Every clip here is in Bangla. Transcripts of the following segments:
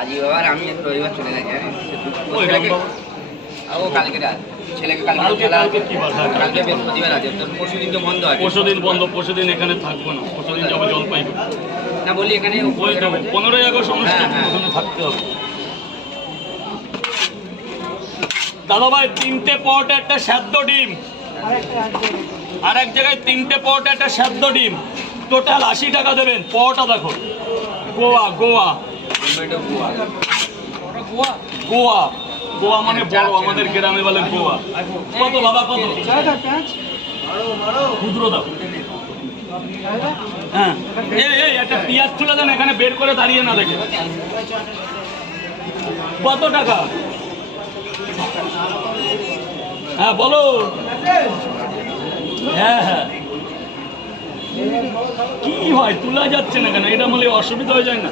আমি রবিবার চলে গেছি বাবা। ও কালকে রাত। ছেলেকে কালকে কালকে-? হ্যাঁ, বৃহস্পতিবার আছে। তোর পরশু দিন তো বন্ধ আছে। পরশু দিন বন্ধ পরশু দিন এখানে থাকব না। পরশু দিন যাব জলপাইগুড়ি না বলি এখানে পনেরোই আগস্ট অনুষ্ঠান হ্যাঁ, হ্যাঁ। থাকতে হবে। দাদা ভাই তিনটে পট একটা সেদ্ধ ডিম। আর এক জায়গায় তিনটে পট একটা সেদ্ধ ডিম। টোটাল আশি টাকা দেবেন। পটা দেখো। গোয়া গোয়া। গোয়া। গোয়া? মানে বড় আমাদের গ্রামে বলে গোয়া। কত বাবা কত? ক্ষুদ্র দাও হ্যাঁ। এই একটা পেঁয়াজ তুলে দেন এখানে বের করে দাঁড়িয়ে না দেখে। কত টাকা? হ্যাঁ বলো। হ্যাঁ হ্যাঁ। কি হয় তোলা যাচ্ছে না কেন? এটা বলে অসুবিধা হয়ে যায় না।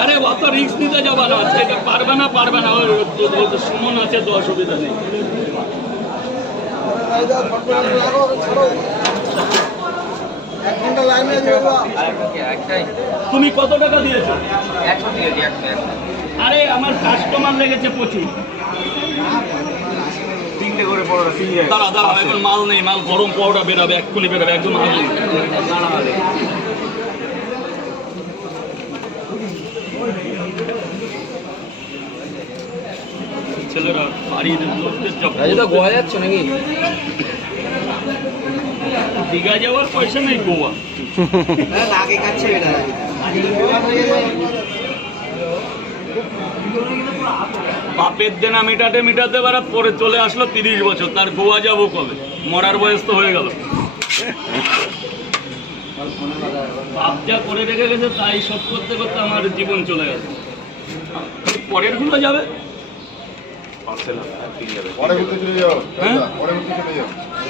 আরে অত রিস্ক নিতে যাবা না সেটা পারবে না পারবে না। তো সুমন আছে তো অসুবিধা নেই। তুমি কত টাকা দিয়েছ? আরে আমার কাস্টমার লেগেছে প্রচুর তিনটে করে পরোটা দাঁড়া দাঁড়া এখন মাল নেই মাল গরম পাউডার বেরাবে এক্ষুনি বেরাবে একদম মাল নেই ছেলেরা বাড়ির লোকদের রাজুদা গোয়া যাচ্ছ নাকি? দীঘা যাওয়ার পয়সা নেই গোয়া। আগে কাছে এটা বাপের দেনা মেটাতে মেটাতে বেড়া পরে চলে আসলো তিরিশ বছর তার গোয়া যাব কবে? মরার বয়স তো হয়ে গেল। বাপ যা করে রেখে গেছে তাই সব করতে করতে আমার জীবন চলে গেছে পরেরগুলো যাবে। পার্সেল হ্যাঁ?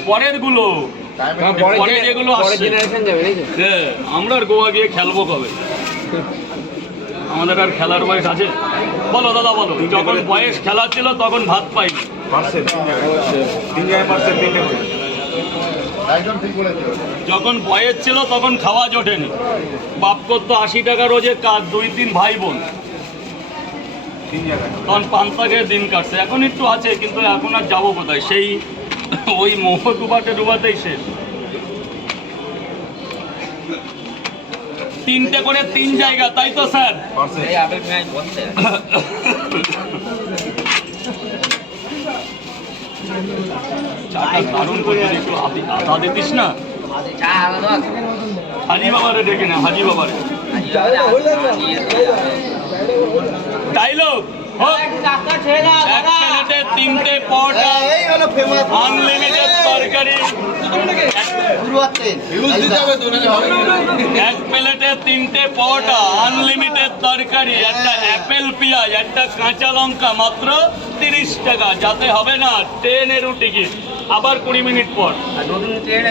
পরেরগুলো পরে যেগুলো নাকি? হ্যাঁ আমরা আর গোয়া গিয়ে খেলব কবে? আমাদের আর খেলার বয়স আছে। বলো দাদা বলো। যখন বয়স খেলা ছিল তখন ভাত পাইনি যখন বয়স ছিল তখন খাওয়া জোটেনি। বাপ করতো আশি টাকা রোজে কাজ দুই তিন ভাই বোন। তখন পান্তা খেয়ে দিন কাটছে। এখন একটু আছে কিন্তু এখন আর যাব কোথায়? সেই ওই মোহ ডুবাতে ডুবাতেই শেষ। তিনটে করে তিন জায়গা তাই তো স্যার? দারুণ করছিস একটু আদি- দিতিস না হাজি বাবারে ডেকে না হাজি বাবারে। প্লেটে তিনটে পরোটা আনলিমিটেড তরকারি। এক প্লেটে তিনটে পরোটা আনলিমিটেড তরকারি। একটা অ্যাপেল পেঁয়াজ একটা কাঁচা লঙ্কা মাত্র তিরিশ টাকা। যাতে হবে না ট্রেনের টিকিট আবার কুড়ি মিনিট পর। নতুন ট্রেন